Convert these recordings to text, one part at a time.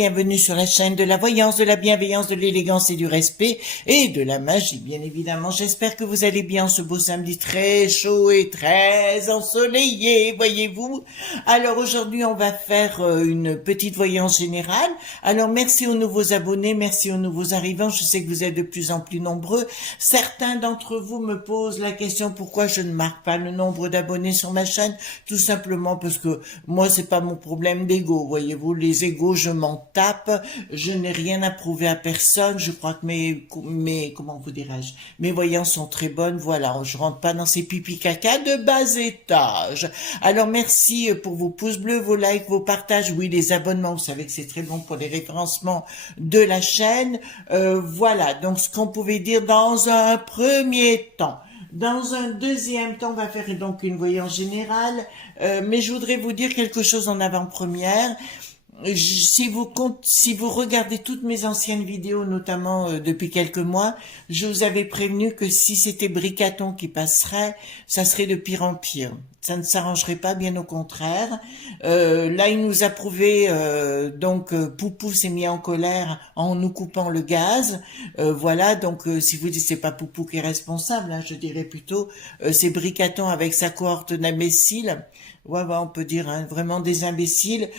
bienvenue sur la chaîne de la voyance, de la bienveillance, de l'élégance et du respect et de la magie, bien évidemment. J'espère que vous allez bien ce beau samedi très chaud et très ensoleillé, voyez-vous. Alors aujourd'hui, on va faire une petite voyance générale. Alors merci aux nouveaux abonnés, merci aux nouveaux arrivants. Je sais que vous êtes de plus en plus nombreux. Certains d'entre vous me posent la question pourquoi je ne marque pas le nombre d'abonnés sur ma chaîne. Tout simplement parce que moi, c'est pas mon problème d'ego, voyez-vous. Les égos, je m'en tape. Je n'ai rien à prouver à personne. Je crois que comment vous dirais-je, mes voyances sont très bonnes. Voilà, je rentre pas dans ces pipi caca de bas étage. Alors merci pour vos pouces bleus, vos likes, vos partages, oui, les abonnements. Vous savez que c'est très bon pour les référencements de la chaîne. Voilà, donc ce qu'on pouvait dire dans un premier temps. Dans un deuxième temps, on va faire donc une voyance générale, mais je voudrais vous dire quelque chose en avant-première. Si vous regardez toutes mes anciennes vidéos, notamment depuis quelques mois, je vous avais prévenu que si c'était Bricaton qui passerait, ça serait de pire en pire. Ça ne s'arrangerait pas, bien au contraire. Là, il nous a prouvé, Poupou s'est mis en colère en nous coupant le gaz. Voilà, donc si vous dites c'est pas Poupou qui est responsable, hein, je dirais plutôt c'est Bricaton avec sa cohorte d'imbéciles. Ouais, on peut dire hein, vraiment des imbéciles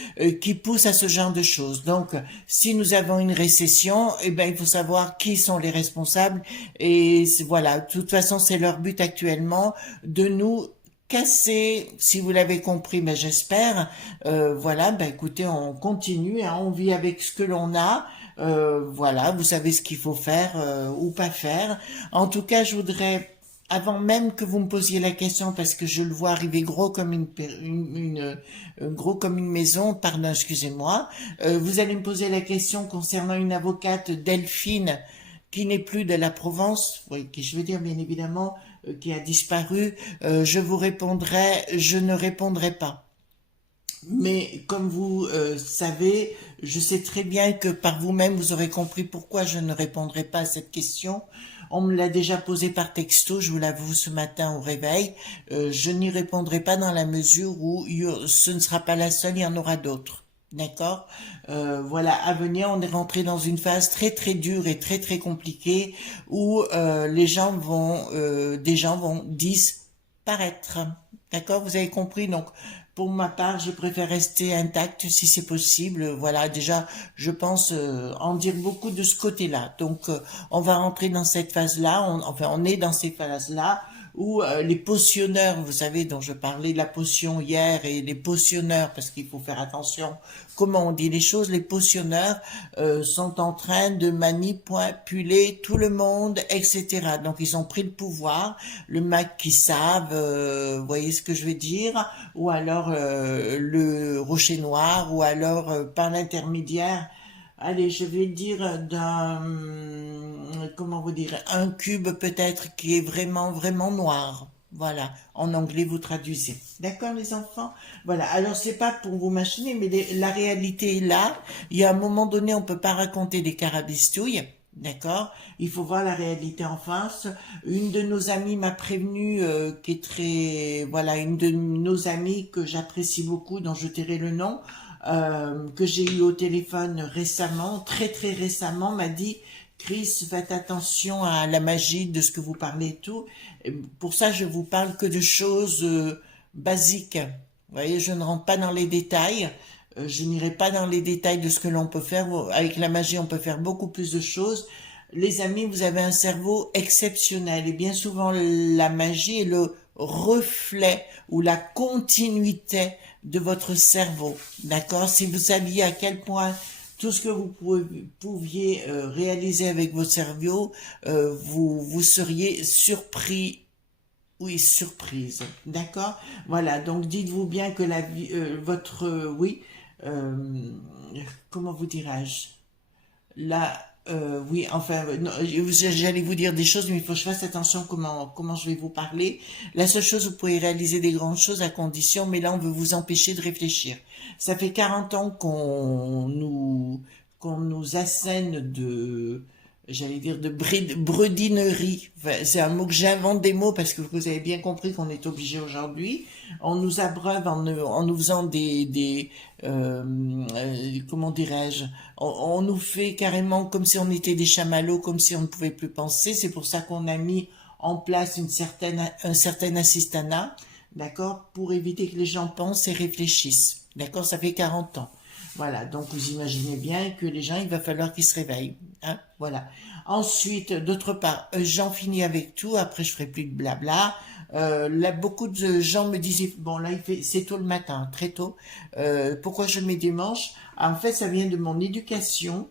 qui poussent à ce genre de choses. Donc, si nous avons une récession, eh ben, il faut savoir qui sont les responsables. Et voilà, de toute façon, c'est leur but actuellement de nous casser. Si vous l'avez compris, ben j'espère. Voilà, ben écoutez, on continue, hein, on vit avec ce que l'on a. Voilà, vous savez ce qu'il faut faire ou pas faire. En tout cas, je voudrais avant même que vous me posiez la question, parce que je le vois arriver gros comme gros comme une maison, pardon, excusez-moi, vous allez me poser la question concernant une avocate Delphine qui n'est plus de la Provence, oui, qui je veux dire bien évidemment, qui a disparu. Je vous répondrai, je ne répondrai pas. Mais comme vous savez, je sais très bien que par vous-même, vous aurez compris pourquoi je ne répondrai pas à cette question. On me l'a déjà posé par texto, je vous l'avoue ce matin au réveil. Je n'y répondrai pas dans la mesure où ce ne sera pas la seule, il y en aura d'autres. D'accord. Voilà, à venir, on est rentré dans une phase très très dure et très très compliquée où des gens vont disparaître. D'accord, vous avez compris. Donc, pour ma part, je préfère rester intacte si c'est possible. Voilà, déjà, je pense en dire beaucoup de ce côté-là. Donc, on va rentrer dans cette phase-là. On est dans ces phases-là où les potionneurs, vous savez, dont je parlais de la potion hier, et les potionneurs, parce qu'il faut faire attention comment on dit les choses, les potionneurs sont en train de manipuler tout le monde, etc. Donc ils ont pris le pouvoir, le maquis savent, vous voyez ce que je veux dire, ou alors le rocher noir, ou alors par l'intermédiaire, allez, je vais dire comment vous dire, un cube peut-être qui est vraiment, vraiment noir. Voilà, en anglais vous traduisez. D'accord les enfants? Voilà, alors c'est pas pour vous machiner, mais la réalité est là. Il y a un moment donné, on peut pas raconter des carabistouilles. D'accord? Il faut voir la réalité en face. Une de nos amies m'a prévenu, qui est très, voilà, une de nos amies que j'apprécie beaucoup, dont je tairai le nom, que j'ai eu au téléphone récemment, très très récemment, m'a dit Chris, faites attention à la magie de ce que vous parlez et tout. Et pour ça, je vous parle que de choses basiques. Vous voyez, je ne rentre pas dans les détails. Je n'irai pas dans les détails de ce que l'on peut faire. Avec la magie, on peut faire beaucoup plus de choses. Les amis, vous avez un cerveau exceptionnel. Et bien souvent, la magie est le reflet ou la continuité de votre cerveau. D'accord? Si vous saviez à quel point tout ce que vous pouviez réaliser avec votre cerveau, vous seriez surpris. Oui, surprise. D'accord? Voilà, donc dites-vous bien que la vie, euh, comment vous dirais-je? La, oui, enfin, non, j'allais vous dire des choses, mais il faut que je fasse attention comment je vais vous parler. La seule chose, vous pouvez réaliser des grandes choses à condition, mais là, on veut vous empêcher de réfléchir. Ça fait 40 ans qu'on nous assène j'allais dire de bredinerie. Enfin, c'est un mot que j'invente des mots parce que vous avez bien compris qu'on est obligé aujourd'hui. On nous abreuve en nous faisant comment dirais-je, on nous fait carrément comme si on était des chamallows, comme si on ne pouvait plus penser. C'est pour ça qu'on a mis en place un certain assistanat, d'accord, pour éviter que les gens pensent et réfléchissent. D'accord, ça fait 40 ans. Voilà, donc vous imaginez bien que les gens, il va falloir qu'ils se réveillent. Hein, voilà. Ensuite, d'autre part, j'en finis avec tout, après je ferai plus de blabla. Là, beaucoup de gens me disaient, bon là, c'est tôt le matin, très tôt. Pourquoi je mets des manches? En fait, ça vient de mon éducation,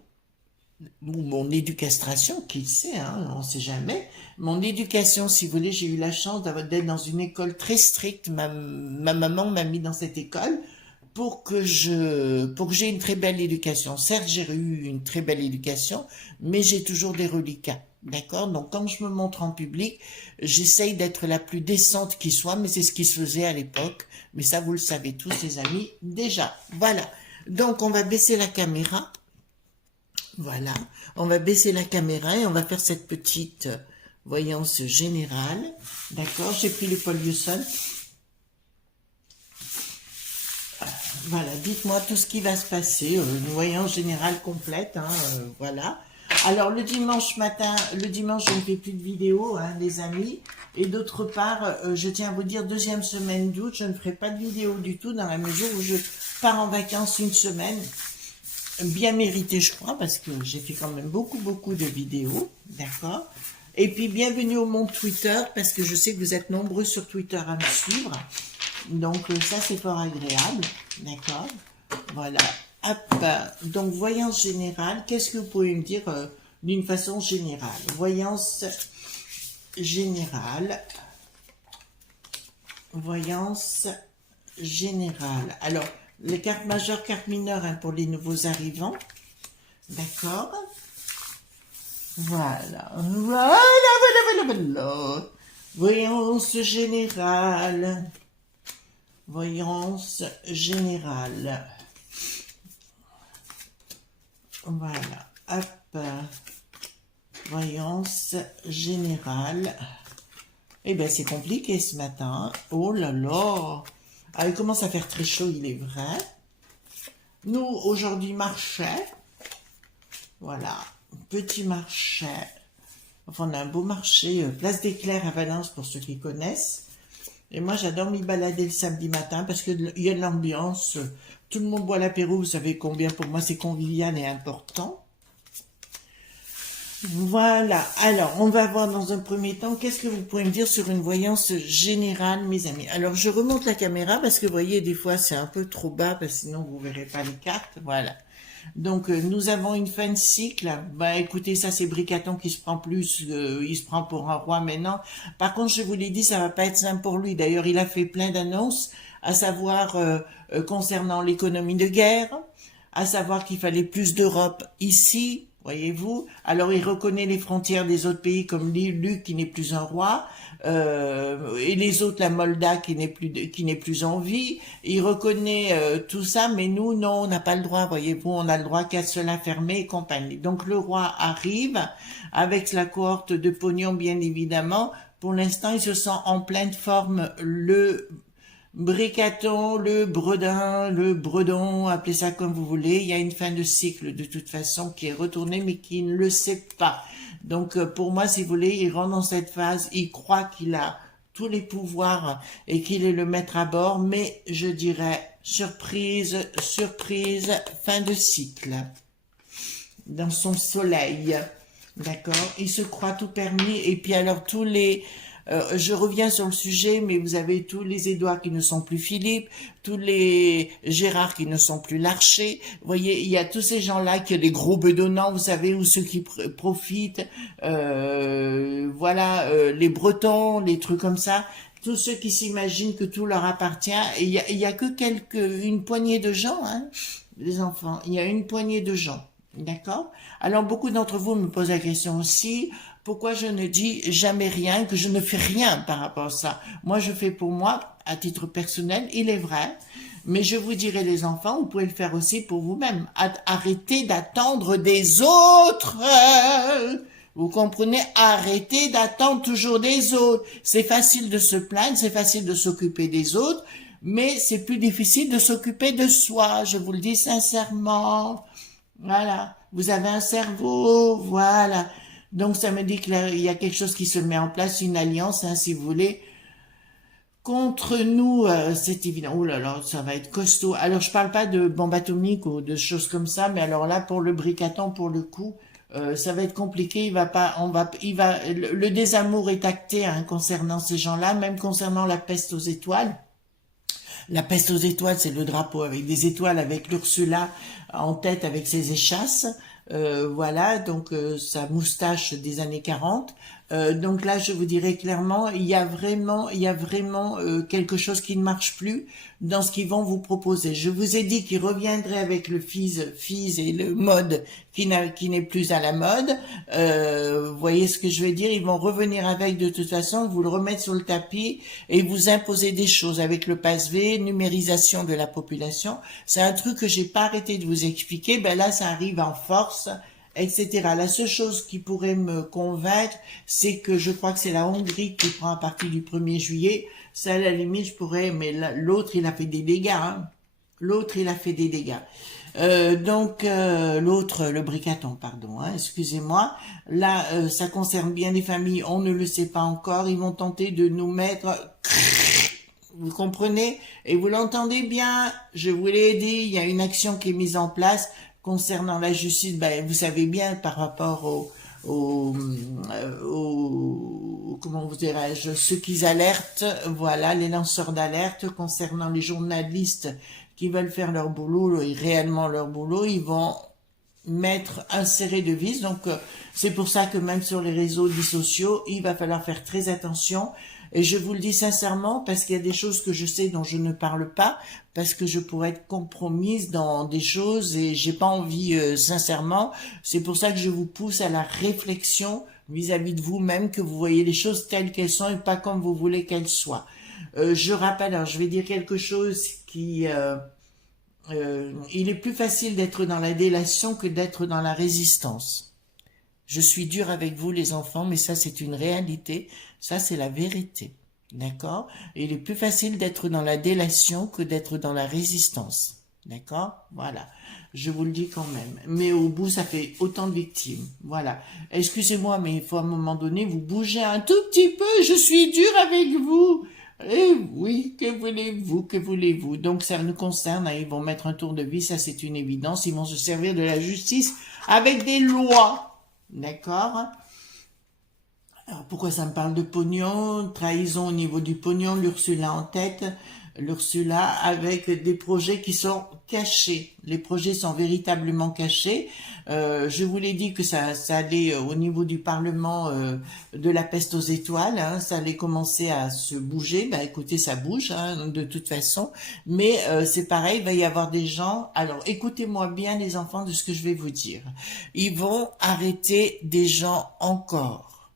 ou mon éducastration, qui le sait, hein, on ne sait jamais. Mon éducation, si vous voulez, j'ai eu la chance d'être dans une école très stricte. Ma maman m'a mis dans cette école pour que j'ai une très belle éducation. Certes, j'ai eu une très belle éducation, mais j'ai toujours des reliquats. D'accord? Donc, quand je me montre en public, j'essaye d'être la plus décente qui soit, mais c'est ce qui se faisait à l'époque. Mais ça, vous le savez tous, les amis, déjà. Voilà. Donc, on va baisser la caméra. Voilà. On va baisser la caméra et on va faire cette petite voyance générale. D'accord? J'ai pris le Paul Lieuson. Voilà, dites-moi tout ce qui va se passer, une voyance générale complète, hein, voilà. Alors le dimanche matin, le dimanche je ne fais plus de vidéo, hein, les amis. Et d'autre part, je tiens à vous dire, deuxième semaine d'août, je ne ferai pas de vidéo du tout dans la mesure où je pars en vacances une semaine. Bien méritée, je crois, parce que j'ai fait quand même beaucoup de vidéos, d'accord. Et puis bienvenue au monde Twitter, parce que je sais que vous êtes nombreux sur Twitter à me suivre. Donc ça c'est fort agréable, d'accord. Voilà. Hop. Donc voyance générale, qu'est-ce que vous pouvez me dire d'une façon générale? Voyance générale. Voyance générale. Alors, les cartes majeures, cartes mineures, hein, pour les nouveaux arrivants. D'accord. Voilà. Voilà. Voyance générale. Voyance générale. Voilà. Hop. Voyance générale. Eh bien, c'est compliqué ce matin. Oh là là. Ah, il commence à faire très chaud, il est vrai. Nous, aujourd'hui, marché. Voilà. Petit marché. Enfin, on a un beau marché. Place des Clercs à Valence, pour ceux qui connaissent. Et moi, j'adore m'y balader le samedi matin parce qu'il y a de l'ambiance. Tout le monde boit l'apéro. Vous savez combien, pour moi, c'est convivial et important. Voilà. Alors, on va voir dans un premier temps, qu'est-ce que vous pouvez me dire sur une voyance générale, mes amis. Alors, je remonte la caméra parce que, vous voyez, des fois, c'est un peu trop bas parce que sinon, vous verrez pas les cartes. Voilà. Donc, nous avons une fin de cycle. Bah, écoutez, ça, c'est Bricaton qui se prend plus, il se prend pour un roi maintenant. Par contre, je vous l'ai dit, ça va pas être simple pour lui. D'ailleurs, il a fait plein d'annonces, à savoir concernant l'économie de guerre, à savoir qu'il fallait plus d'Europe ici, voyez-vous. Alors, il reconnaît les frontières des autres pays comme Luc qui n'est plus un roi, et les autres, la Molda qui n'est plus en vie. Il reconnaît tout ça, mais nous, non, on n'a pas le droit, voyez-vous. On a le droit qu'à cela fermer et compagnie. Donc, le roi arrive avec la cohorte de pognon, bien évidemment. Pour l'instant, il se sent en pleine forme, le Bricaton, le Bredin, le Bredon, appelez ça comme vous voulez. Il y a une fin de cycle de toute façon qui est retournée, mais qui ne le sait pas. Donc pour moi, si vous voulez, il rentre dans cette phase, il croit qu'il a tous les pouvoirs et qu'il est le maître à bord, mais je dirais surprise, surprise, fin de cycle. Dans son soleil, d'accord. Il se croit tout permis et puis alors tous les... je reviens sur le sujet, mais vous avez tous les Édouard qui ne sont plus Philippe, tous les Gérard qui ne sont plus Larcher. Vous voyez, il y a tous ces gens-là qui ont des gros bedonnants, vous savez, ou ceux qui profitent. Voilà, les Bretons, les trucs comme ça. Tous ceux qui s'imaginent que tout leur appartient. Et il y a que une poignée de gens, hein, les enfants. Il y a une poignée de gens. D'accord? Alors, beaucoup d'entre vous me posent la question aussi, pourquoi je ne dis jamais rien, que je ne fais rien par rapport à ça? Moi, je fais pour moi, à titre personnel, il est vrai, mais je vous dirai, les enfants, vous pouvez le faire aussi pour vous-même. Arrêtez d'attendre des autres. Vous comprenez? Arrêtez d'attendre toujours des autres. C'est facile de se plaindre, c'est facile de s'occuper des autres, mais c'est plus difficile de s'occuper de soi, je vous le dis sincèrement. Voilà, vous avez un cerveau, voilà. Donc ça me dit qu'il y a quelque chose qui se met en place, une alliance, hein, si vous voulez, contre nous, c'est évident. Oh là là, ça va être costaud. Alors je parle pas de bombe atomique ou de choses comme ça, mais alors là, pour le bricaton, pour le coup, ça va être compliqué. Il va pas, le désamour est acté, hein, concernant ces gens-là, même concernant la peste aux étoiles. La peste aux étoiles, c'est le drapeau avec des étoiles, avec l'Ursula en tête avec ses échasses. Voilà, donc sa moustache des années 40. Donc là, je vous dirais clairement, il y a vraiment quelque chose qui ne marche plus dans ce qu'ils vont vous proposer. Je vous ai dit qu'ils reviendraient avec le Fizz et le mode qui n'est plus à la mode. Vous voyez ce que je veux dire? Ils vont revenir avec de toute façon, vous le remettre sur le tapis et vous imposer des choses avec le PASV, numérisation de la population. C'est un truc que j'ai pas arrêté de vous expliquer. Ben là, ça arrive en force, etc. La seule chose qui pourrait me convaincre, c'est que je crois que c'est la Hongrie qui prend à partir du 1er juillet. Ça, à la limite, je pourrais, mais l'autre, il a fait des dégâts. Hein. L'autre, il a fait des dégâts. L'autre, le bricaton, pardon, hein, excusez-moi. Là, ça concerne bien des familles, on ne le sait pas encore. Ils vont tenter de nous mettre... Vous comprenez? Et vous l'entendez bien, je vous l'ai dit, il y a une action qui est mise en place concernant la justice. Ben, vous savez bien par rapport comment vous dirais-je, ceux qui alertent, voilà, les lanceurs d'alerte concernant les journalistes qui veulent faire leur boulot, et réellement leur boulot, ils vont mettre insérer de vis. Donc c'est pour ça que même sur les réseaux dits sociaux, il va falloir faire très attention. Et je vous le dis sincèrement parce qu'il y a des choses que je sais dont je ne parle pas parce que je pourrais être compromise dans des choses et j'ai pas envie sincèrement. C'est pour ça que je vous pousse à la réflexion vis-à-vis de vous-même, que vous voyez les choses telles qu'elles sont et pas comme vous voulez qu'elles soient. Je rappelle, alors je vais dire quelque chose qui... il est plus facile d'être dans la délation que d'être dans la résistance. Je suis dur avec vous les enfants, mais ça c'est une réalité, ça c'est la vérité, d'accord? Il est plus facile d'être dans la délation que d'être dans la résistance, d'accord? Voilà, je vous le dis quand même. Mais au bout, ça fait autant de victimes, voilà. Excusez-moi, mais il faut à un moment donné vous bouger un tout petit peu, je suis dur avec vous. Eh oui, que voulez-vous, que voulez-vous? Donc ça nous concerne, hein, ils vont mettre un tour de vis, ça c'est une évidence, ils vont se servir de la justice avec des lois. D'accord? Alors pourquoi ça me parle de pognon? Trahison au niveau du pognon, l'Ursula en tête, l'Ursula avec des projets qui sont cachés. Les projets sont véritablement cachés. Je vous l'ai dit que ça allait au niveau du Parlement de la peste aux étoiles, hein, ça allait commencer à se bouger. Ben écoutez, ça bouge hein, de toute façon, mais c'est pareil, il va y avoir des gens. Alors écoutez-moi bien les enfants de ce que je vais vous dire. Ils vont arrêter des gens encore.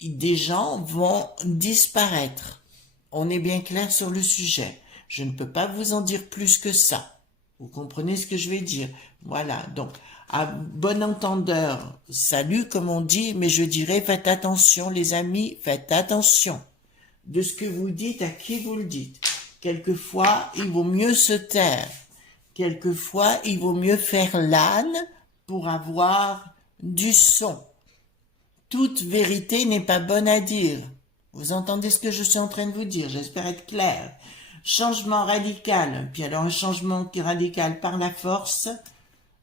Des gens vont disparaître. On est bien clair sur le sujet. Je ne peux pas vous en dire plus que ça. Vous comprenez ce que je vais dire? Voilà, donc, à bon entendeur, salut comme on dit, mais je dirais faites attention les amis, faites attention de ce que vous dites, à qui vous le dites. Quelquefois, il vaut mieux se taire. Quelquefois, il vaut mieux faire l'âne pour avoir du son. Toute vérité n'est pas bonne à dire. Vous entendez ce que je suis en train de vous dire? J'espère être clair. Changement radical. Puis alors un changement qui est radical par la force.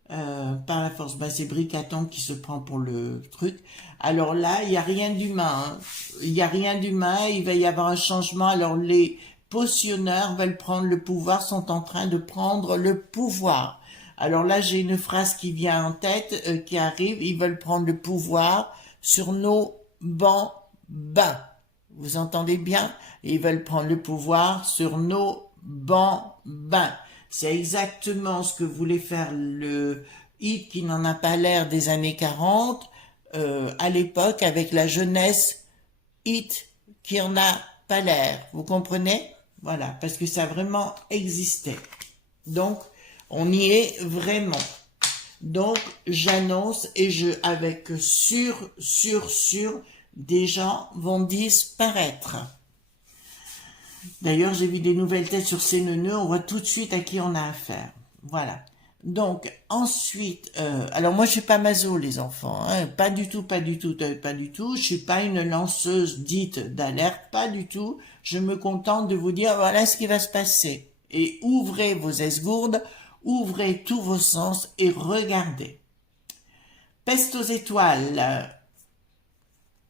Ben c'est Bricaton qui se prend pour le truc. Alors là, il n'y a rien d'humain. Hein. Il n'y a rien d'humain. Il va y avoir un changement. Alors les potionneurs veulent prendre le pouvoir, sont en train de prendre le pouvoir. Alors là, j'ai une phrase qui vient en tête, qui arrive. Ils veulent prendre le pouvoir sur nos bambins. Vous entendez bien? Ils veulent prendre le pouvoir sur nos bambins. C'est exactement ce que voulait faire le hit qui n'en a pas l'air des années 40, à l'époque, avec la jeunesse hit qui en a pas l'air. Vous comprenez? Voilà, parce que ça a vraiment existé. Donc, on y est vraiment. Donc, j'annonce et avec sûr, des gens vont disparaître. D'ailleurs, j'ai vu des nouvelles têtes sur ces neuneux, on voit tout de suite à qui on a affaire. Voilà. Donc, ensuite, alors moi je suis pas maso les enfants, hein, pas du tout, je suis pas une lanceuse dite d'alerte, pas du tout, je me contente de vous dire voilà ce qui va se passer. Et ouvrez vos esgourdes, ouvrez tous vos sens et regardez. Peste aux étoiles,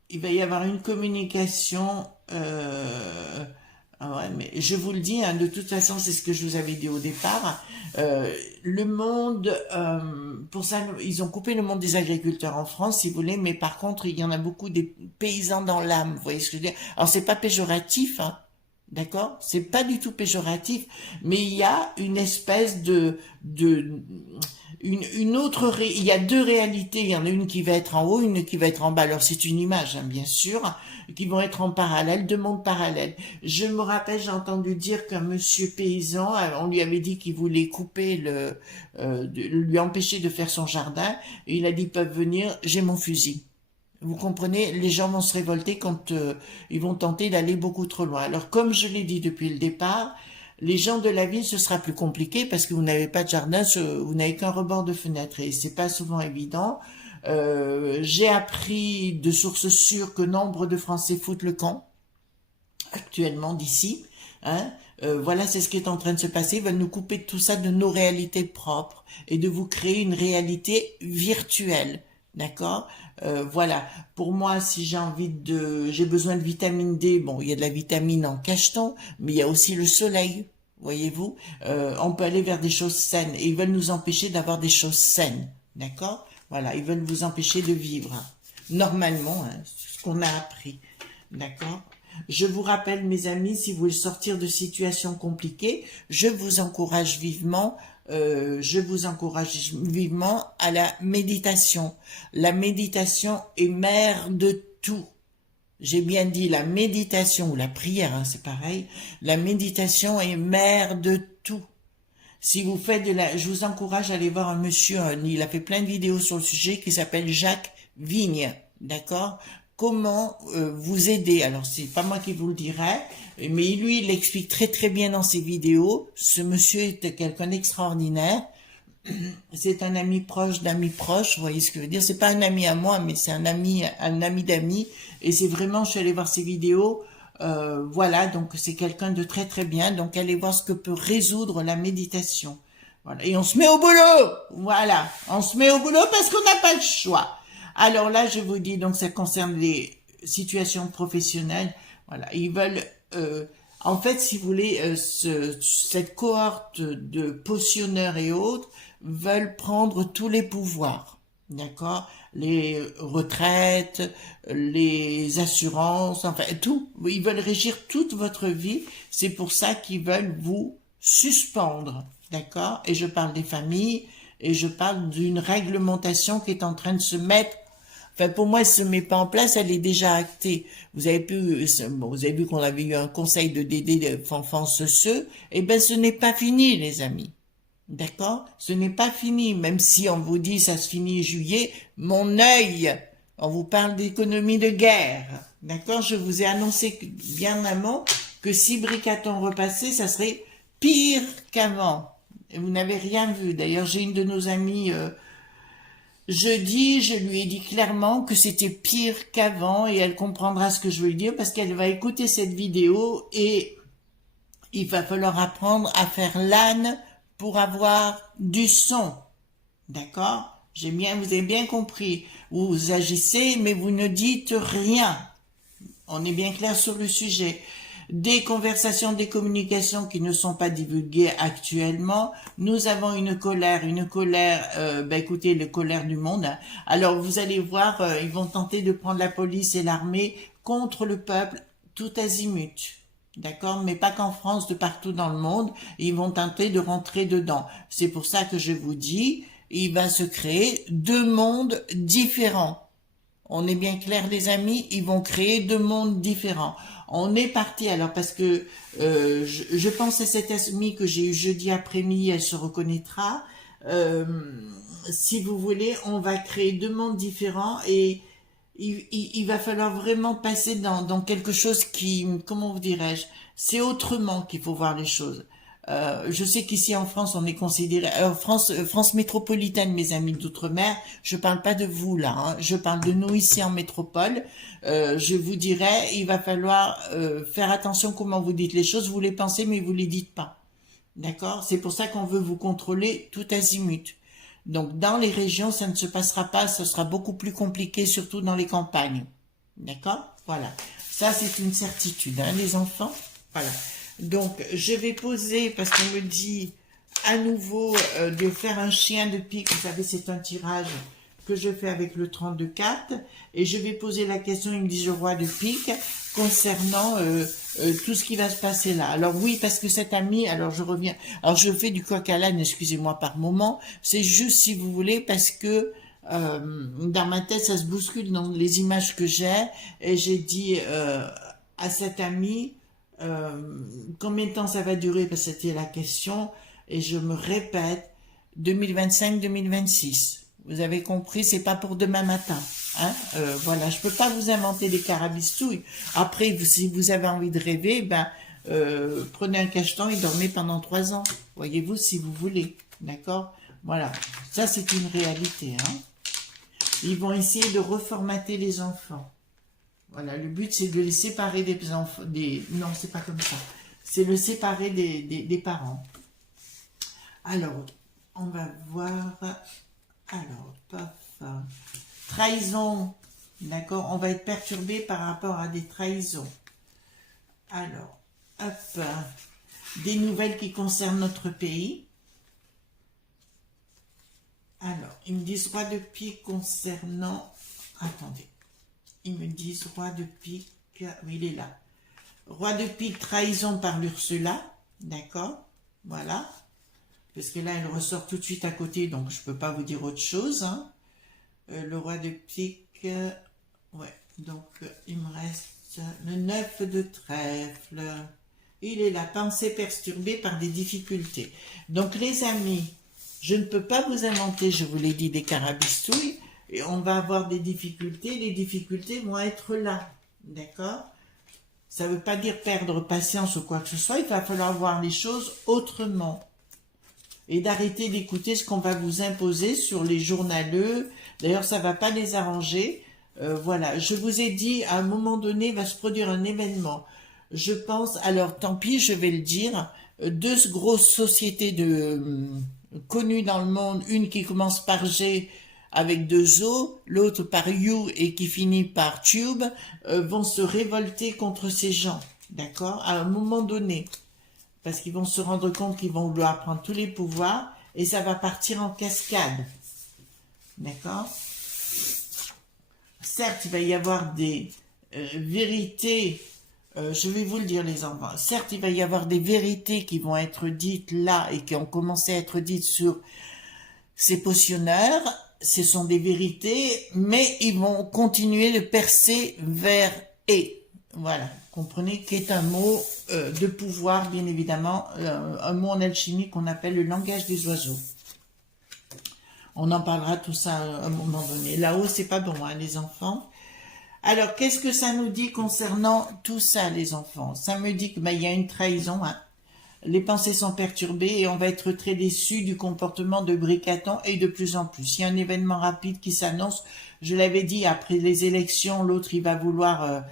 il va y avoir une communication... Ah ouais, mais je vous le dis, hein, de toute façon, c'est ce que je vous avais dit au départ. Le monde, pour ça, ils ont coupé le monde des agriculteurs en France, si vous voulez, mais par contre, il y en a beaucoup des paysans dans l'âme. Vous voyez ce que je veux dire? Alors, c'est pas péjoratif, hein, d'accord? C'est pas du tout péjoratif, mais il y a une espèce une autre, il y a deux réalités. Il y en a une qui va être en haut, une qui va être en bas. Alors c'est une image, hein, bien sûr, qui vont être en parallèle, deux mondes parallèles. Je me rappelle, j'ai entendu dire qu'un monsieur paysan, on lui avait dit qu'il voulait couper lui empêcher de faire son jardin. Et il a dit, ils peuvent venir, j'ai mon fusil. Vous comprenez, les gens vont se révolter quand ils vont tenter d'aller beaucoup trop loin. Alors comme je l'ai dit depuis le départ, les gens de la ville, ce sera plus compliqué parce que vous n'avez pas de jardin, vous n'avez qu'un rebord de fenêtre et c'est pas souvent évident. J'ai appris de sources sûres que nombre de Français foutent le camp actuellement d'ici. Hein. Voilà, c'est ce qui est en train de se passer. Ils veulent nous couper de tout ça, de nos réalités propres et de vous créer une réalité virtuelle. D'accord. Voilà. Pour moi, si j'ai besoin de vitamine D. Bon, il y a de la vitamine en cacheton, mais il y a aussi le soleil. Voyez-vous, on peut aller vers des choses saines et ils veulent nous empêcher d'avoir des choses saines. D'accord. Voilà, ils veulent vous empêcher de vivre normalement, hein, ce qu'on a appris. D'accord. Je vous rappelle, mes amis, si vous voulez sortir de situations compliquées, je vous encourage vivement à la méditation. La méditation est mère de tout. J'ai bien dit la méditation ou la prière, hein, c'est pareil. La méditation est mère de tout. Si vous faites je vous encourage à aller voir un monsieur, il a fait plein de vidéos sur le sujet qui s'appelle Jacques Vigne, d'accord? Comment vous aider. Alors, c'est pas moi qui vous le dirai, mais lui, il l'explique très très bien dans ses vidéos. Ce monsieur est quelqu'un d'extraordinaire. C'est un ami proche d'amis proches, vous voyez ce que je veux dire. C'est pas un ami à moi, mais c'est un ami d'amis. Et c'est vraiment, je suis allée voir ses vidéos. Voilà, donc c'est quelqu'un de très très bien. Donc allez voir ce que peut résoudre la méditation. Voilà, et on se met au boulot. Voilà, on se met au boulot parce qu'on n'a pas le choix. Alors là, je vous dis, donc ça concerne les situations professionnelles. Voilà, ils veulent, en fait, si vous voulez, cette cohorte de potionneurs et autres veulent prendre tous les pouvoirs. D'accord? Les retraites, les assurances, enfin tout. Ils veulent régir toute votre vie. C'est pour ça qu'ils veulent vous suspendre. D'accord? Et je parle des familles et je parle d'une réglementation qui est en train de se mettre. Enfin, pour moi, elle se met pas en place, elle est déjà actée. Vous avez vu qu'on avait eu un conseil de Dédé de Fanfan Ceux. Eh ben, ce n'est pas fini, les amis. D'accord? Ce n'est pas fini, même si on vous dit ça se finit juillet, mon œil, on vous parle d'économie de guerre. D'accord? Je vous ai annoncé bien amont que si Bricaton repassait, ça serait pire qu'avant. Et vous n'avez rien vu. D'ailleurs, j'ai une de nos amies, jeudi, je lui ai dit clairement que c'était pire qu'avant et elle comprendra ce que je veux lui dire parce qu'elle va écouter cette vidéo et il va falloir apprendre à faire l'âne pour avoir du son. D'accord? Vous avez bien compris. Vous agissez, mais vous ne dites rien. On est bien clair sur le sujet. Des conversations, des communications qui ne sont pas divulguées actuellement. Nous avons une colère, écoutez, la colère du monde. Alors, vous allez voir, ils vont tenter de prendre la police et l'armée contre le peuple tout azimut. D'accord? Mais pas qu'en France, de partout dans le monde, ils vont tenter de rentrer dedans. C'est pour ça que je vous dis, il va se créer deux mondes différents. On est bien clair, les amis, ils vont créer deux mondes différents. On est parti, alors, parce que je pense à cette amie que j'ai eu jeudi après-midi, elle se reconnaîtra. euh, si vous voulez, on va créer deux mondes différents et il va falloir vraiment passer dans quelque chose qui, comment vous dirais-je, c'est autrement qu'il faut voir les choses. Je sais qu'ici en France, on est considéré, France métropolitaine, mes amis d'outre-mer, je parle pas de vous là, hein, je parle de nous ici en métropole. Je vous dirais, il va falloir faire attention comment vous dites les choses, vous les pensez mais vous les dites pas. D'accord? C'est pour ça qu'on veut vous contrôler tout azimut. Donc, dans les régions, ça ne se passera pas, ce sera beaucoup plus compliqué, surtout dans les campagnes. D'accord? Voilà. Ça, c'est une certitude, hein, les enfants. Voilà. Donc, je vais poser, parce qu'on me dit à nouveau de faire un chien de pique. Vous savez, c'est un tirage que je fais avec le 32 cartes. Et je vais poser la question, il me dit, je roi de pique, concernant tout ce qui va se passer là. Alors oui, parce que cet ami, alors je reviens, alors je fais du coq à l'âne, excusez-moi par moment, c'est juste si vous voulez, parce que dans ma tête, ça se bouscule dans les images que j'ai, et j'ai dit à cet ami, combien de temps ça va durer, parce que c'était la question, et je me répète, 2025-2026. Vous avez compris, c'est pas pour demain matin. Hein, voilà, je peux pas vous inventer des carabistouilles. Après, si vous avez envie de rêver, ben prenez un cacheton et dormez pendant 3 ans. Voyez-vous, si vous voulez, d'accord. Voilà, ça c'est une réalité. Hein. Ils vont essayer de reformater les enfants. Voilà, le but c'est de les séparer des enfants. Non, c'est pas comme ça. C'est le séparer des parents. Alors, on va voir. Alors, paf. Trahison, d'accord, on va être perturbé par rapport à des trahisons. Alors, hop, des nouvelles qui concernent notre pays. Alors, ils me disent roi de pique concernant... Attendez, ils me disent roi de pique, oui, il est là. Roi de pique, trahison par l'Ursula, d'accord, voilà. Parce que là, elle ressort tout de suite à côté, donc je ne peux pas vous dire autre chose, hein. Le roi de pique, ouais, donc il me reste le 9 de trèfle. Il est la pensée perturbée par des difficultés. Donc les amis, je ne peux pas vous inventer, je vous l'ai dit, des carabistouilles, et on va avoir des difficultés, les difficultés vont être là, d'accord? Ça ne veut pas dire perdre patience ou quoi que ce soit, il va falloir voir les choses autrement. Et d'arrêter d'écouter ce qu'on va vous imposer sur les journaleux. D'ailleurs, ça va pas les arranger. Voilà, je vous ai dit, à un moment donné, va se produire un événement. Je pense, alors tant pis, je vais le dire, deux grosses sociétés connues dans le monde, une qui commence par G avec deux O, l'autre par U et qui finit par Tube, vont se révolter contre ces gens, d'accord, à un moment donné. Parce qu'ils vont se rendre compte qu'ils vont vouloir prendre tous les pouvoirs et ça va partir en cascade. D'accord? Certes, il va y avoir des vérités, je vais vous le dire les enfants, certes, il va y avoir des vérités qui vont être dites là et qui ont commencé à être dites sur ces potionneurs, ce sont des vérités, mais ils vont continuer de percer vers « et ». Voilà, comprenez qu'est un mot de pouvoir, bien évidemment, un mot en alchimie qu'on appelle le langage des oiseaux. On en parlera tout ça à un moment donné. Là-haut, c'est pas bon, hein, les enfants. Alors, qu'est-ce que ça nous dit concernant tout ça, les enfants? Ça me dit qu'il y a une trahison, hein. Les pensées sont perturbées et on va être très déçu du comportement de Bricaton et de plus en plus. Il y a un événement rapide qui s'annonce. Je l'avais dit, après les élections, l'autre, il va vouloir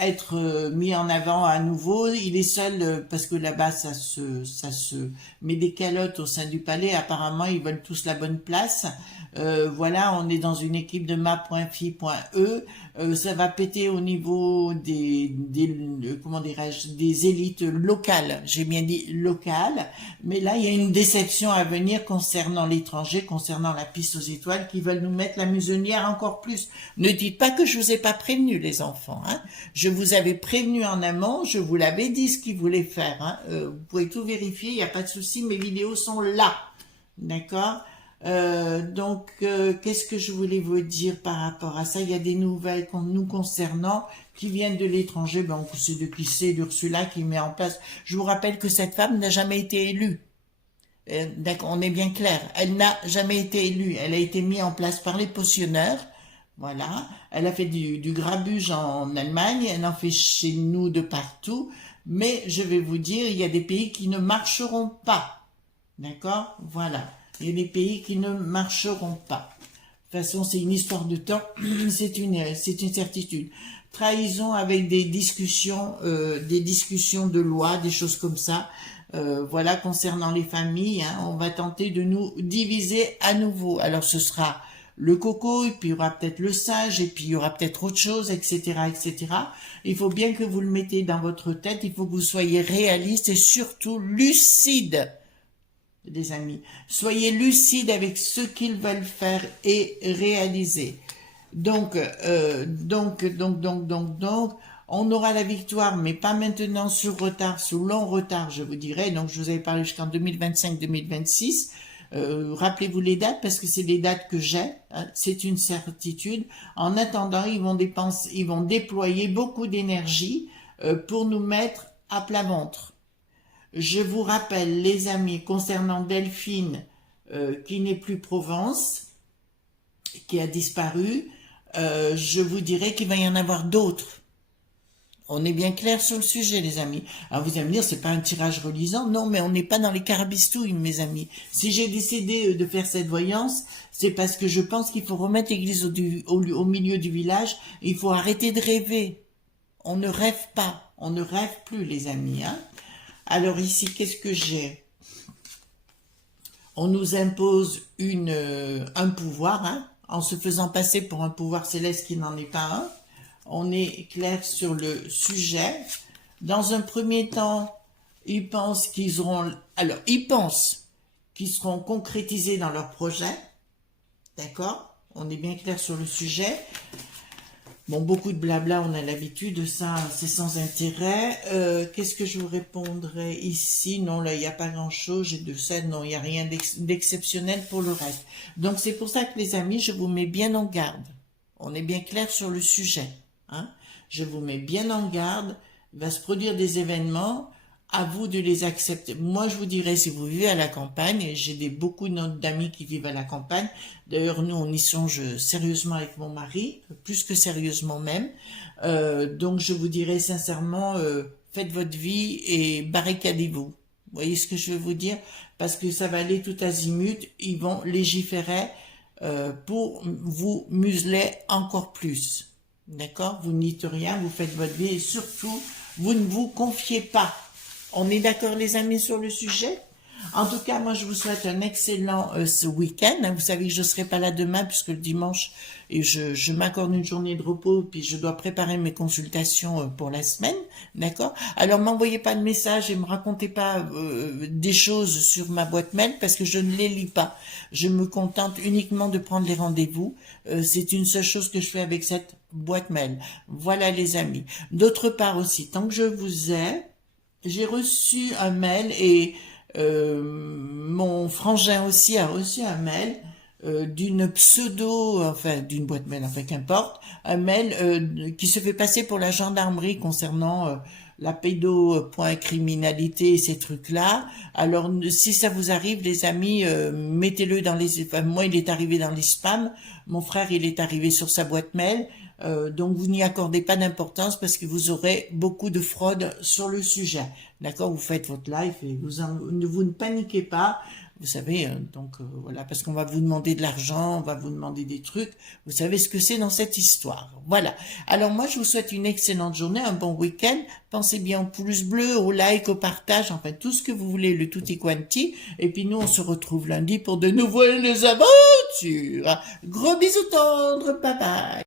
être mis en avant à nouveau. Il est seul parce que là-bas, ça se met des calottes au sein du palais. Apparemment, ils veulent tous la bonne place. Voilà, on est dans une équipe de ma.fi.e. Ça va péter au niveau comment dirais-je, des élites locales. J'ai bien dit locales. Mais là, il y a une déception à venir concernant l'étranger, concernant la piste aux étoiles, qui veulent nous mettre la muselière encore plus. Ne dites pas que je vous ai pas prévenu, les enfants. Hein. Je vous avais prévenu en amont, je vous l'avais dit ce qu'ils voulaient faire. Hein. Vous pouvez tout vérifier, il n'y a pas de souci, mes vidéos sont là. D'accord? Donc, qu'est-ce que je voulais vous dire par rapport à ça? Il y a des nouvelles nous concernant qui viennent de l'étranger. Ben, on sait de qui c'est, d'Ursula qui met en place. Je vous rappelle que cette femme n'a jamais été élue. D'accord, on est bien clair. Elle n'a jamais été élue. Elle a été mise en place par les potionneurs. Voilà. Elle a fait du grabuge en Allemagne. Elle en fait chez nous de partout. Mais je vais vous dire, il y a des pays qui ne marcheront pas. D'accord? Voilà. Il y a des pays qui ne marcheront pas. De toute façon, c'est une histoire de temps. C'est une certitude. Trahison avec des discussions de loi, des choses comme ça. Voilà, concernant les familles, hein, on va tenter de nous diviser à nouveau. Alors, ce sera le coco, et puis il y aura peut-être le sage, et puis il y aura peut-être autre chose, etc., etc. Il faut bien que vous le mettez dans votre tête. Il faut que vous soyez réaliste et surtout lucide. Les amis, soyez lucides avec ce qu'ils veulent faire et réaliser. Donc, on aura la victoire, mais pas maintenant, sur retard, sous long retard, je vous dirais. Donc, je vous avais parlé jusqu'en 2025-2026. Rappelez-vous les dates, parce que c'est les dates que j'ai, hein, c'est une certitude. En attendant, ils vont déployer beaucoup d'énergie pour nous mettre à plat ventre. Je vous rappelle, les amis, concernant Delphine, qui n'est plus Provence, qui a disparu, je vous dirais qu'il va y en avoir d'autres. On est bien clair sur le sujet, les amis. Alors vous allez me dire, c'est pas un tirage relisant. Non, mais on n'est pas dans les carabistouilles, mes amis. Si j'ai décidé de faire cette voyance, c'est parce que je pense qu'il faut remettre l'église au milieu du village. Il faut arrêter de rêver. On ne rêve pas. On ne rêve plus, les amis, hein. Alors ici, qu'est-ce que j'ai? On nous impose un pouvoir, hein, en se faisant passer pour un pouvoir céleste qui n'en est pas un. On est clair sur le sujet. Dans un premier temps, ils pensent qu'ils auront... Alors, ils pensent qu'ils seront concrétisés dans leur projet. D'accord? On est bien clair sur le sujet. Bon, beaucoup de blabla, on a l'habitude, ça, c'est sans intérêt. Qu'est-ce que je vous répondrai ici? Non, là, il n'y a pas grand-chose. J'ai de ça, non, il n'y a rien d'exceptionnel pour le reste. Donc, c'est pour ça que, les amis, je vous mets bien en garde. On est bien clair sur le sujet. Hein? Je vous mets bien en garde. Il va se produire des événements. À vous de les accepter. Moi, je vous dirais, si vous vivez à la campagne, et j'ai beaucoup d'amis qui vivent à la campagne, d'ailleurs, nous, on y songe sérieusement avec mon mari, plus que sérieusement même, donc je vous dirais sincèrement, faites votre vie et barricadez-vous. Vous voyez ce que je veux vous dire? Parce que ça va aller tout azimut, ils vont légiférer pour vous museler encore plus. D'accord? Vous n'y dites rien, vous faites votre vie et surtout, vous ne vous confiez pas. On est d'accord, les amis, sur le sujet? En tout cas, moi, je vous souhaite un excellent ce week-end. Vous savez que je ne serai pas là demain puisque le dimanche, et je m'accorde une journée de repos, puis je dois préparer mes consultations pour la semaine. D'accord? Alors, m'envoyez pas de messages et me racontez pas des choses sur ma boîte mail parce que je ne les lis pas. Je me contente uniquement de prendre les rendez-vous. C'est une seule chose que je fais avec cette boîte mail. Voilà, les amis. D'autre part aussi, tant que je vous ai... J'ai reçu un mail et mon frangin aussi a reçu un mail d'une d'une boîte mail, enfin qu'importe, un mail qui se fait passer pour la gendarmerie concernant la pédocriminalité et ces trucs-là. Alors, si ça vous arrive, les amis, mettez-le dans les... Enfin, moi, il est arrivé dans les spams. Mon frère, il est arrivé sur sa boîte mail. Donc vous n'y accordez pas d'importance parce que vous aurez beaucoup de fraude sur le sujet. D'accord? Vous faites votre live et vous ne paniquez pas. Vous savez, voilà, parce qu'on va vous demander de l'argent, on va vous demander des trucs. Vous savez ce que c'est dans cette histoire. Voilà. Alors moi, je vous souhaite une excellente journée, un bon week-end. Pensez bien au pouce bleu, au like, au partage, enfin tout ce que vous voulez, le tutti quanti. Et puis nous, on se retrouve lundi pour de nouvelles aventures. Gros bisous tendres, bye bye.